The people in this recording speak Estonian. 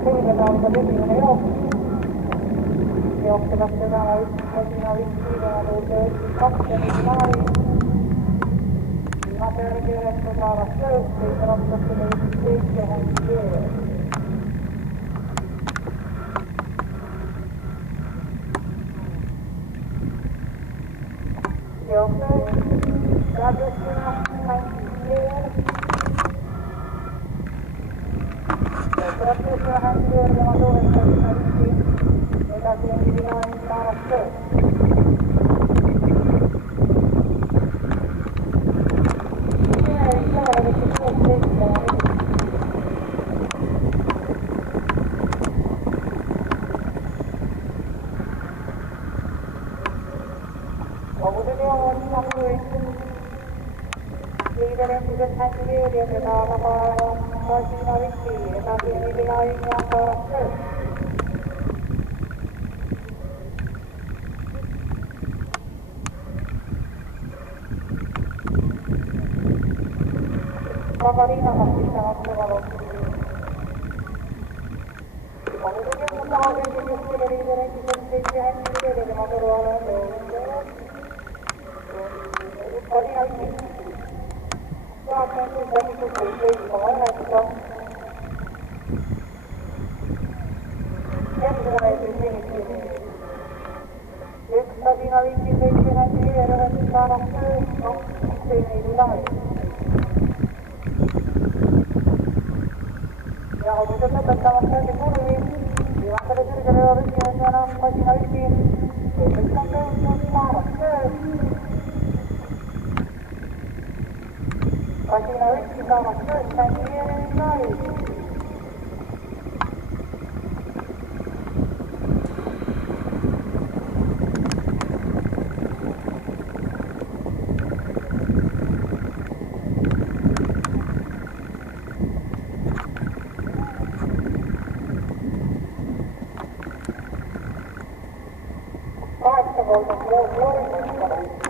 teine algab esimene jooks. Jookselaste täna Masina 1 kiirujuurde 1-2 ja Nikolai. Viimase järgi 9 saavast tööst, teise rattasse 17 Hansier. Jookse, Radustina, Hansier. Radustina, Hansier ja ma toetan edasi on Nikolai saavast tööst. Liiderentuset Hansier ja seda vaba Masina 1 edasi on Nikolai ja saavast tööst. Katarina vastistamassa valossa. Muuten mukaan keskustelu liiderentuset seitsi Hansier ja tema turvalla on ollut. Masina 1. Saattaa suhteen seikkaa. Ensimmäisen sinistin. 1 Masina 1 seitsi Hansier ja saavast tööst. Nikolai. Ja hoidused lõpetavad käsi kurvi. Viimasele sürgele ja esimesena Masina 1. Teiseks on tõusnud saavast tööst. Masina 1 saavast tööst Hansier ja Nikolai. Kahdeksan vuotta